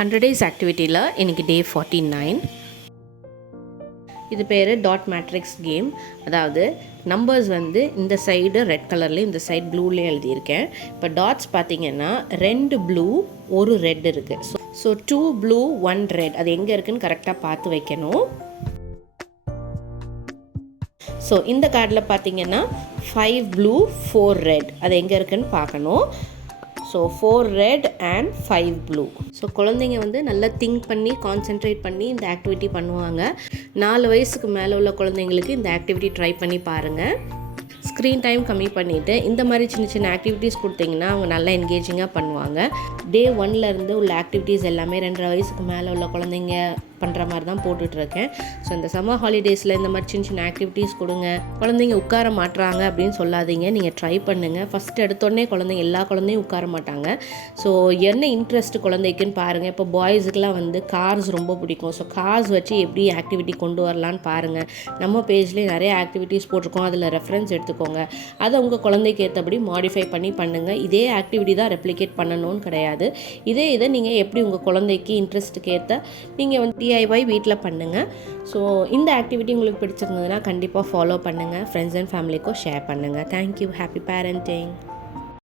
100 days ஆக்டிவிட்டியில் இன்றைக்கி டே 49. இது பேர் டாட் மேட்ரிக்ஸ் கேம். அதாவது நம்பர்ஸ் வந்து இந்த சைடு ரெட் கலர்லேயும் இந்த சைடு ப்ளூலேயும் எழுதியிருக்கேன். இப்போ டாட்ஸ் பார்த்திங்கன்னா 2 ப்ளூ 1 ரெட் இருக்குது. ஸோ 2 ப்ளூ 1 ரெட் அது எங்கே இருக்குதுன்னு கரெக்டாக பார்த்து வைக்கணும். ஸோ இந்த கார்டில் பார்த்திங்கன்னா 5 ப்ளூ 4 ரெட் அது எங்கே இருக்குதுன்னு பார்க்கணும். So 4 red and 5 blue. So குழந்தைங்க வந்து நல்லா திங்க் பண்ணி கான்சென்ட்ரேட் பண்ணி இந்த ஆக்டிவிட்டி பண்ணுவாங்க. 4 வயசுக்கு மேலே உள்ள குழந்தைங்களுக்கு இந்த ஆக்டிவிட்டி ட்ரை பண்ணி பாருங்கள். ஸ்க்ரீன் டைம் கம்மி பண்ணிவிட்டு இந்த மாதிரி சின்ன சின்ன ஆக்டிவிட்டீஸ் கொடுத்தீங்கன்னா அவங்க நல்லா என்கேஜிங்காக பண்ணுவாங்க. டே 1லேருந்து உள்ள ஆக்டிவிட்டீஸ் எல்லாமே 2.5 வயசுக்கு மேலே உள்ள குழந்தைங்க பண்ணுற மாதிரி தான் போட்டுட்ருக்கேன். ஸோ இந்த சம்மர் ஹாலிடேஸில் இந்த மாதிரி சின்ன சின்ன ஆக்டிவிட்டீஸ் கொடுங்க. குழந்தைங்க உட்கார மாட்டுறாங்க அப்படின்னு சொல்லாதீங்க, நீங்கள் ட்ரை பண்ணுங்கள். ஃபஸ்ட்டு எடுத்தோடனே குழந்தைங்க எல்லா குழந்தையும் உட்கார மாட்டாங்க. ஸோ என்ன இன்ட்ரெஸ்ட் குழந்தைக்குன்னு பாருங்கள். இப்போ பாய்ஸுக்கெலாம் வந்து கார்ஸ் ரொம்ப பிடிக்கும். ஸோ கார்ஸ் வச்சு எப்படி ஆக்டிவிட்டி கொண்டு வரலான்னு பாருங்கள். நம்ம பேஜ்லேயே நிறைய ஆக்டிவிட்டீஸ் போட்டிருக்கோம், அதில் ரெஃபரன்ஸ் எடுத்துக்கோங்க. அதை உங்கள் குழந்தைக்கு ஏற்றபடி மாடிஃபை பண்ணி பண்ணுங்கள். இதே ஆக்டிவிட்டி தான் ரெப்ளிகேட் பண்ணணும்னு கிடையாது. இதை நீங்கள் எப்படி உங்கள் குழந்தைக்கு இன்ட்ரெஸ்ட்டுக்கு ஏற்ற நீங்கள் வந்து DIY வீட்டில் பண்ணுங்கள். ஸோ இந்த ஆக்டிவிட்டி உங்களுக்கு பிடிச்சிருந்ததுன்னா கண்டிப்பாக ஃபாலோ பண்ணுங்கள். ஃப்ரெண்ட்ஸ் அண்ட் ஃபேமிலிக்கும் ஷேர் பண்ணுங்கள். தேங்க்யூ. Happy parenting.